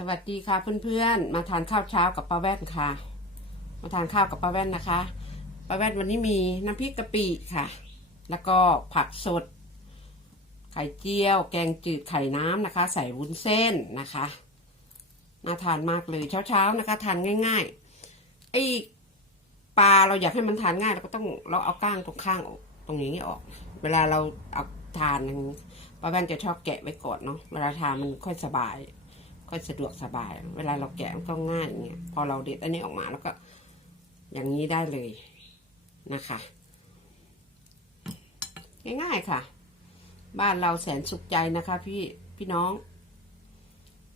สวัสดีค่ะเพื่อนๆ มาทานข้าวเช้ากับป้าแว่นค่ะ มาทานข้าวกับป้าแว่นนะคะป้าแว่นวันนี้มีน้ำพริกกะปิค่ะ แล้วก็ผักสด ไข่เจียว แกงจืดไข่น้ำนะคะ ใส่วุ้นเส้นนะคะน่าทานมากเลยเช้าๆนะคะ ทานง่ายๆไอ้ปลาเราอยากให้มันทานง่ายเราก็ต้องเราเอาก้างตรงข้างออกตรงนี้ออก เวลาเราเอาทานป้าแว่นจะชอบแกะไว้ก่อนเนาะเวลาทานมันค่อยสบาย ก็สะดวกสบาย เวลาเราแกะมันก็ง่ายอย่างเงี้ยพอเราเด็ดอันนี้ออกมาแล้วก็ อย่างนี้ได้เลยนะคะ ง่ายๆค่ะ บ้านเราแสนสุขใจนะคะ พี่พี่น้อง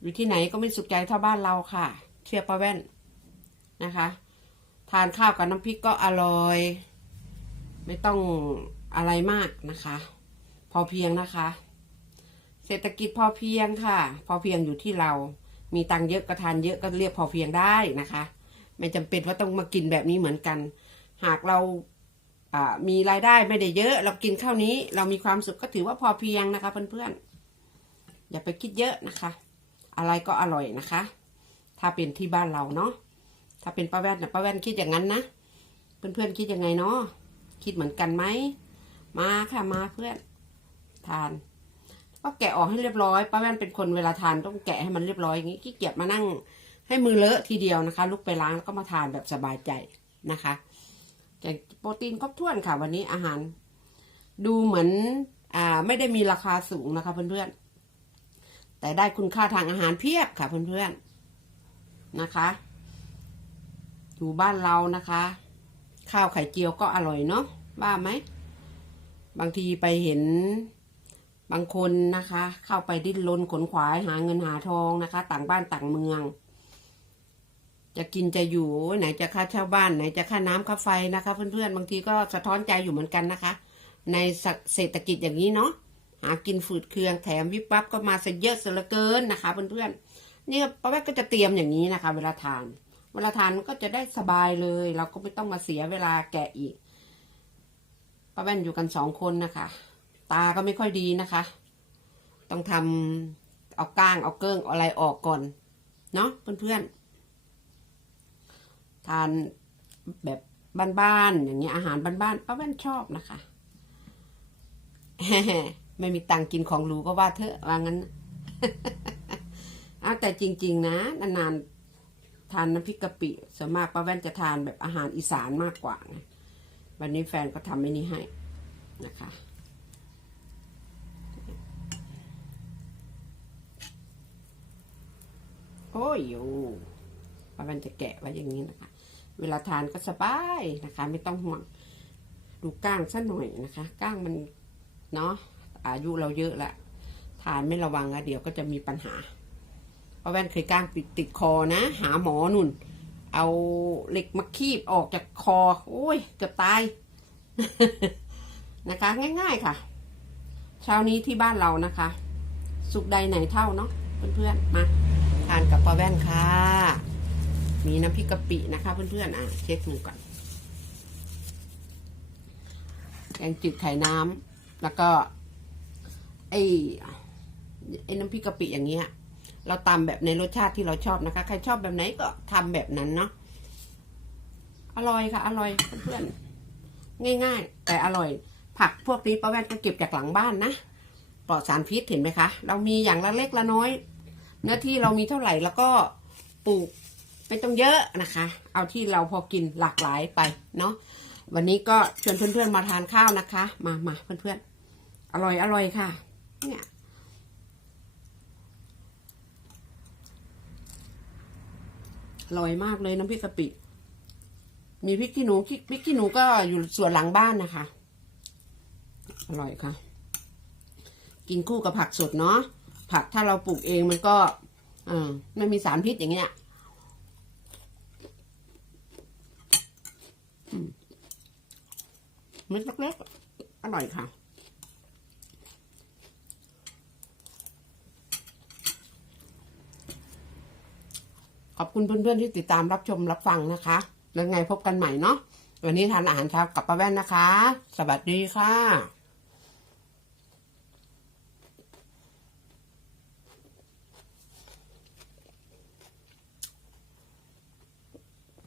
อยู่ที่ไหนก็ไม่สุขใจเท่าบ้านเราค่ะ เชื่อป้าแว่นนะคะ ทานข้าวกับน้ำพริกก็อร่อย ไม่ต้องอะไรมากนะคะ พอเพียงนะคะ เศรษฐกิจพอเพียงค่ะ พอเพียงอยู่ที่เรา มีตังค์เยอะก็ทานเยอะก็เรียกพอเพียงได้นะคะ ไม่จำเป็นว่าต้องมากินแบบนี้เหมือนกัน หากเราอ่ามีรายได้ไม่ได้เยอะ เรากินข้าวนี้ เรามีความสุขก็ถือว่าพอเพียงนะคะ เพื่อนๆอย่าไปคิดเยอะนะคะ อะไรก็อร่อยนะคะ ถ้าเป็นที่บ้านเราเนาะถ้าเป็นป้าแว่นนะป้าแว่นคิดอย่างนั้นนะเพื่อนๆคิดยังไงเนาะคิดเหมือนกันไหมมาค่ะมาเพื่อน ทาน ก็แกะออกให้เรียบร้อยป้าแว่นเป็นคนเวลาทานต้องแกะให้มันเรียบร้อยอย่างนี้ขี้เกียจมานั่งให้มือเลอะทีเดียวนะคะ ลุกไปล้างแล้วก็มาทานแบบสบายใจนะคะแกงโปรตีนครบถ้วนค่ะ วันนี้อาหาร ดูเหมือนอ่าไม่ได้มีราคาสูงนะคะเพื่อนๆ แต่ได้คุณค่าทางอาหารเพียบค่ะเพื่อนๆนะคะอยู่บ้านเรานะคะ ข้าวไข่เจียวก็อร่อยเนาะว่าไหมบางทีไปเห็น บางคนนะคะ เข้าไปดิ้นรนขนขวายหาเงินหาทองนะคะ ต่างบ้านต่างเมือง จะกินจะอยู่ไหนจะค่าเช่าบ้านไหนจะค่าน้ำค่าไฟนะคะ เพื่อนๆ บางทีก็สะท้อนใจอยู่เหมือนกันนะคะ ในเศรษฐกิจอย่างนี้เนาะหากินฝืดเคืองแถมวิบวับก็มาซะเยอะซะเหลือเกินนะคะ เพื่อนๆนี่ป้าแวกก็จะเตรียมอย่างนี้นะคะ เวลาทาน เวลาทานก็จะได้สบายเลย เราก็ไม่ต้องมาเสียเวลาแกะอีกป้าแว่นอยู่กันสองคนนะคะ ตาก็ไม่ค่อยดีนะคะ ต้องทำเอาก้างเอาเกิ้งอาอะไรออกก่อน เนาะเพื่อนๆ ทานแบบบ้านๆอย่างเงี้ยอาหารบ้านๆป้าแว่นชอบนะคะไม่มีตังกินของหรูก็ว่าเถอะว่างั้นอ้าแต่จริง ๆ นะนานๆทานน้ำพริกกะปิส่วนมากป้าแว่นจะทานแบบอาหารอีสานมากกว่าไงวันนี้แฟนก็ทำไม่นี้ให้นะคะ โอ้ ยอยู่ป้าแว่นจะแกะไว้อย่างนี้นะคะ เวลาทานก็สบายนะคะ ไม่ต้องห่วง ดูก้างซะหน่อยนะคะก้างมันเนาะอายุเราเยอะละทานไม่ระวังอะเดี๋ยวก็จะมีปัญหาป้าแว่นเคยก้างติดติดคอนะ หาหมอนุ่น เอาเหล็กมาคีบออกจากคอ โอ้ยเกือบตายนะคะ ง่าย ๆค่ะ เช้านี้ที่บ้านเรานะคะ สุกใดไหนเท่าเนาะเพื่อนๆมาานกับป้าแว่นค่ะ มีน้ำพริกกะปินะคะเพื่อนๆ อะ เช็คดูก่อนแกงจืดไข่น้ำแล้วก็ ไอ้ไอ้น้ำพริกกะปิอย่างเงี้ย เราตำแบบในรสชาติที่เราชอบนะคะ ใครชอบแบบไหนก็ทำแบบนั้นเนาะ อร่อยค่ะ อร่อยเพื่อนๆ ง่ายๆ แต่อร่อย ผักพวกนี้ป้าแว่นก็เก็บจากหลังบ้านนะปลอดสารพิษเห็นไหมคะ เรามีอย่างละเล็กละน้อย เนื้อที่เรามีเท่าไหร่แล้วก็ปลูกไม่ต้องเยอะนะคะ เอาที่เราพอกินหลากหลายไปเนาะวันนี้ก็ชวนเพื่อนๆมาทานข้าวนะคะ มามาเพื่อนๆ อร่อยอร่อยค่ะ เนี่ยอร่อยมากเลยน้ำพริกกะปิ มีพริกขี้หนูพริกขี้หนูก็อยู่ส่วนหลังบ้านนะคะ อร่อยค่ะ กินคู่กับผักสดเนาะ ผักถ้าเราปลูกเองมันก็เออไม่มีสารพิษอย่างเงี้ยมเม็ดเล็กๆอร่อยค่ะขอบคุณเพื่อนๆที่ติดตามรับชมรับฟังนะคะ แล้วไงพบกันใหม่เนาะ วันนี้ทานอาหารเช้ากับป้าแว่นนะคะ สวัสดีค่ะ